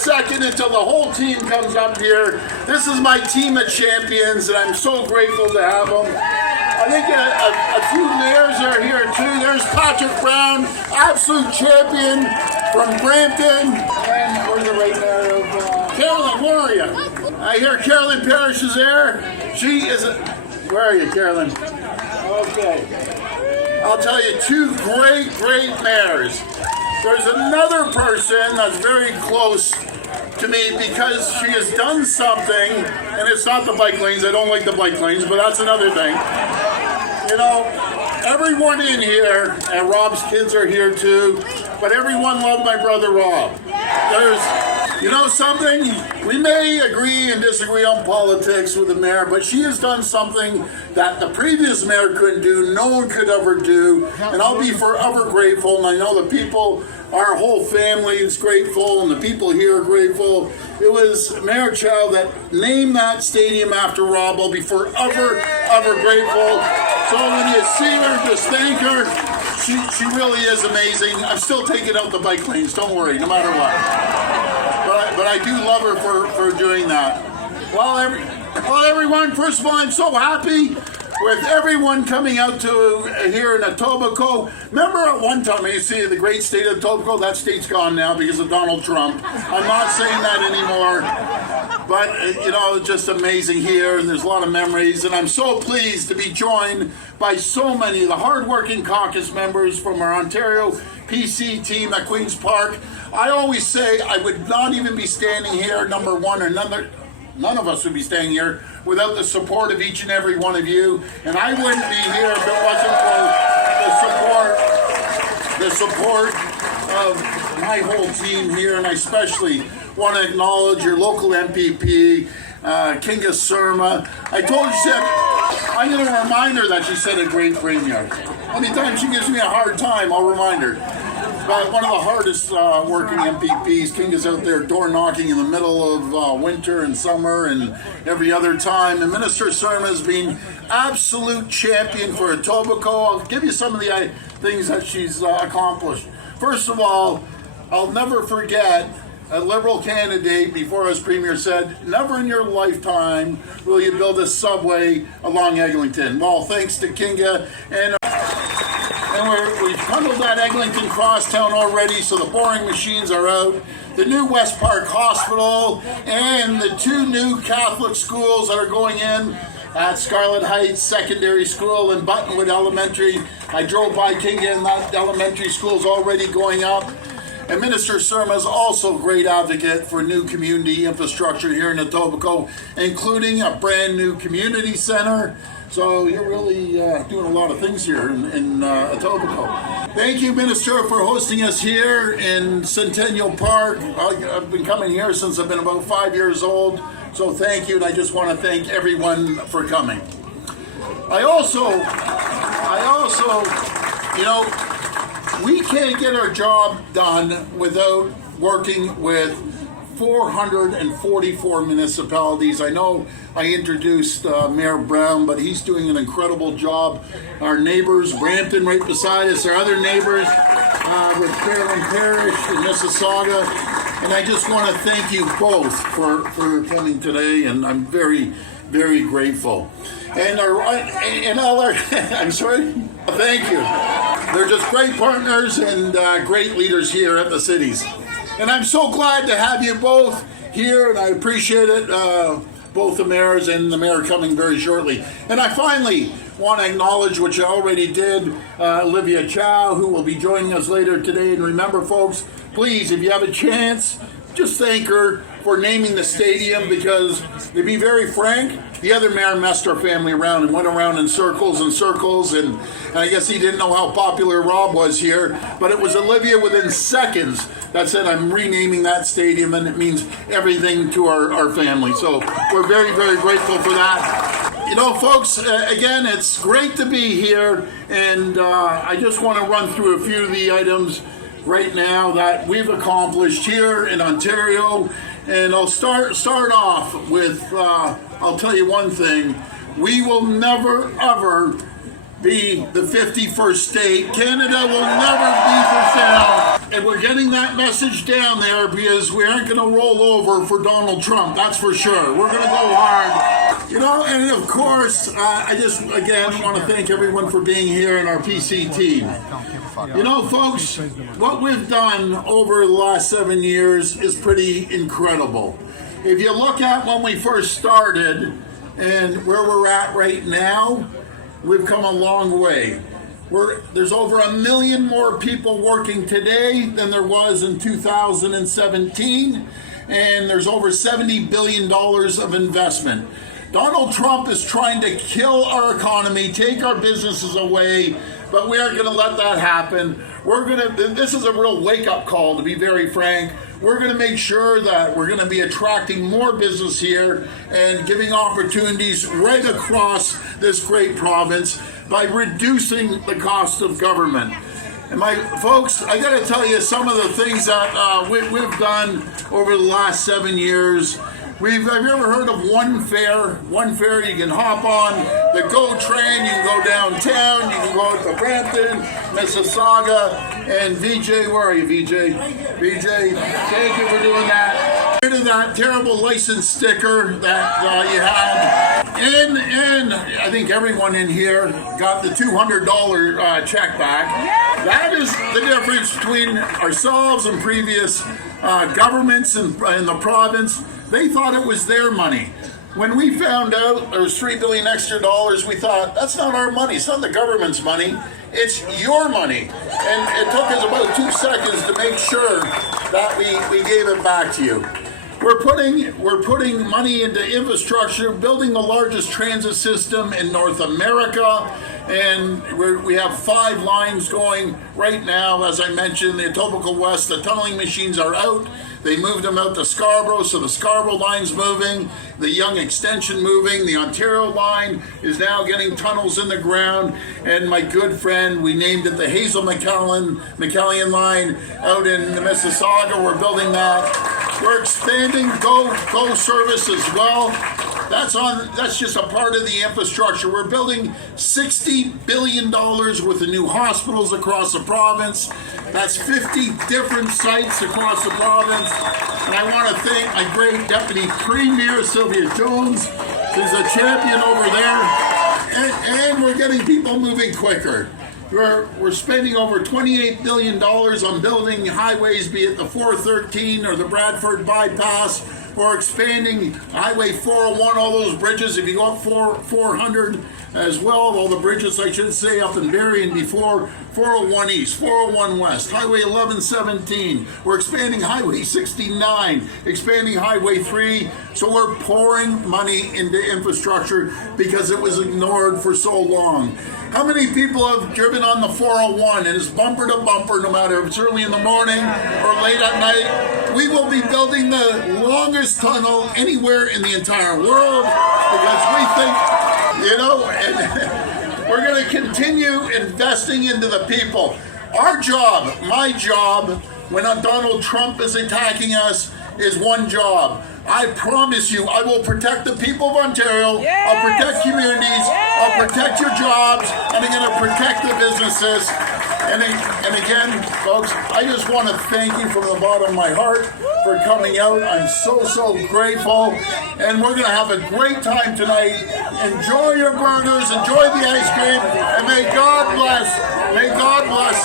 second until the whole team comes up here. This is my team of champions, and I'm so grateful to have them. I think a few mayors are here too. There's Patrick Brown, absolute champion from Brampton. And we're the right mayor of Carolyn. Where are you? I hear Carolyn Parrish is there. She is. Where are you, Carolyn? Okay. I'll tell you, two great mayors. There's another person that's very close to me because she has done something, and it's not the bike lanes. I don't like the bike lanes, but that's another thing. You know, everyone in here, and Rob's kids are here too, but everyone loved my brother Rob. You know something? We may agree and disagree on politics with the mayor, but she has done something that the previous mayor couldn't do, no one could ever do, and I'll be forever grateful, and I know the people, our whole family is grateful, and the people here are grateful. It was Mayor Chow that named that stadium after Rob. I'll be forever grateful. So when you see her, just thank her. She really is amazing. I'm still taking out the bike lanes, don't worry, no matter what. But I do love her for doing that. Well, everyone, first of all, I'm so happy with everyone coming out to here in Etobicoke. Remember at one time, I used to say the great state of Etobicoke? That state's gone now because of Donald Trump. I'm not saying that anymore. But, you know, it's just amazing here, and there's a lot of memories. And I'm so pleased to be joined by so many of the hardworking caucus members from our Ontario PC team at Queen's Park. I always say I would not even be standing here, number one, or none of us would be staying here without the support of each and every one of you. And I wouldn't be here if it wasn't for the support of my whole team here. And I especially want to acknowledge your local MPP, Kinga Surma. I told her, she said, I'm going to remind her that she said a great premier. Anytime she gives me a hard time, I'll remind her. But one of the hardest working MPPs, Kinga's out there door knocking in the middle of winter and summer and every other time. And Minister Surma has been absolute champion for Etobicoke. I'll give you some of the things that she's accomplished. First of all, I'll never forget a Liberal candidate before I was Premier said, never in your lifetime will you build a subway along Eglinton. Well, thanks to Kinga, and we've tunneled that Eglinton crosstown already, so the boring machines are out. The new West Park Hospital and the two new Catholic schools that are going in at Scarlet Heights Secondary School and Buttonwood Elementary. I drove by Kinga and that elementary school is already going up. And Minister Surma is also a great advocate for new community infrastructure here in Etobicoke, including a brand new community center. So you're really doing a lot of things here in Etobicoke. Thank you, Minister, for hosting us here in Centennial Park. I've been coming here since I've been about 5 years old. So thank you, and I just want to thank everyone for coming. I also, you know, we can't get our job done without working with 444 municipalities. I know I introduced Mayor Brown, but he's doing an incredible job. Our neighbors, Brampton right beside us, our other neighbors with Carolyn Parrish and Mississauga. And I just want to thank you both for coming today, and I'm very grateful. And all our, I'm sorry? Thank you. They're just great partners and great leaders here at the cities. And I'm so glad to have you both here, and I appreciate it, both the mayors and the mayor coming very shortly. And I finally want to acknowledge, which I already did, Olivia Chow, who will be joining us later today. And remember, folks, please, if you have a chance, just thank her for naming the stadium, because to be very frank, the other mayor messed our family around and went around in circles and circles, and I guess he didn't know how popular Rob was here, but it was Olivia within seconds that said, I'm renaming that stadium, and it means everything to our family. So we're very grateful for that. You know, folks, again, it's great to be here, and I just want to run through a few of the items right now that we've accomplished here in Ontario. And I'll start off with, I'll tell you one thing, we will never ever be the 51st state. Canada will never be for sale. And we're getting that message down there because we aren't going to roll over for Donald Trump, that's for sure. We're going to go hard. And of course, I just, again, want to thank everyone for being here in our PC team. Folks, what we've done over the last 7 years is pretty incredible. If you look at when we first started and where we're at right now, we've come a long way. There's over 1 million more people working today than there was in 2017, and there's over $70 billion of investment. Donald Trump is trying to kill our economy, take our businesses away, but we aren't going to let that happen. This is a real wake-up call, to be very frank. We're going to make sure that we're going to be attracting more business here and giving opportunities right across this great province by reducing the cost of government. And my folks, I got to tell you some of the things that we've done over the last 7 years. Have you ever heard of One Fare? One Fare, you can hop on the GO train, you can go downtown, you can go to Brampton, Mississauga, and VJ, where are you, VJ? VJ, thank you for doing that. Get rid of that terrible license sticker that you had. And I think everyone in here got the $200 check back. That is the difference between ourselves and previous governments in the province. They thought it was their money. When we found out there was $3 billion extra dollars, we thought, that's not our money. It's not the government's money. It's your money. And it took us about 2 seconds to make sure that we gave it back to you. We're putting money into infrastructure, building the largest transit system in North America, and we have 5 lines going right now. As I mentioned, the Etobicoke West, the tunneling machines are out. They moved them out to Scarborough, so the Scarborough line's moving, the Yonge extension moving, the Ontario line is now getting tunnels in the ground, and my good friend, we named it the Hazel McCallion line out in Mississauga. We're building that. We're expanding GO service as well. That's just a part of the infrastructure. We're building $60 billion worth of new hospitals across the province. That's 50 different sites across the province. And I want to thank my great Deputy Premier, Sylvia Jones. She's a champion over there. And we're getting people moving quicker. We're spending over $28 billion on building highways, be it the 413 or the Bradford Bypass. We're expanding Highway 401, all those bridges. If you go up 400 as well, all the bridges, I should say, up in Barrie and before, 401 East, 401 West, Highway 1117. We're expanding Highway 69, expanding Highway 3. So we're pouring money into infrastructure because it was ignored for so long. How many people have driven on the 401 and it's bumper to bumper, no matter if it's early in the morning or late at night? We will be building the longest tunnel anywhere in the entire world because we think, and we're going to continue investing into the people. Our job, my job, when Donald Trump is attacking us, is one job. I promise you, I will protect the people of Ontario. Yes! I'll protect communities. Yes! I'll protect your jobs, and I'm going to protect the businesses. And again, folks, I just want to thank you from the bottom of my heart for coming out. I'm so grateful, and we're going to have a great time tonight. Enjoy your burgers, enjoy the ice cream, and may God bless. May God bless.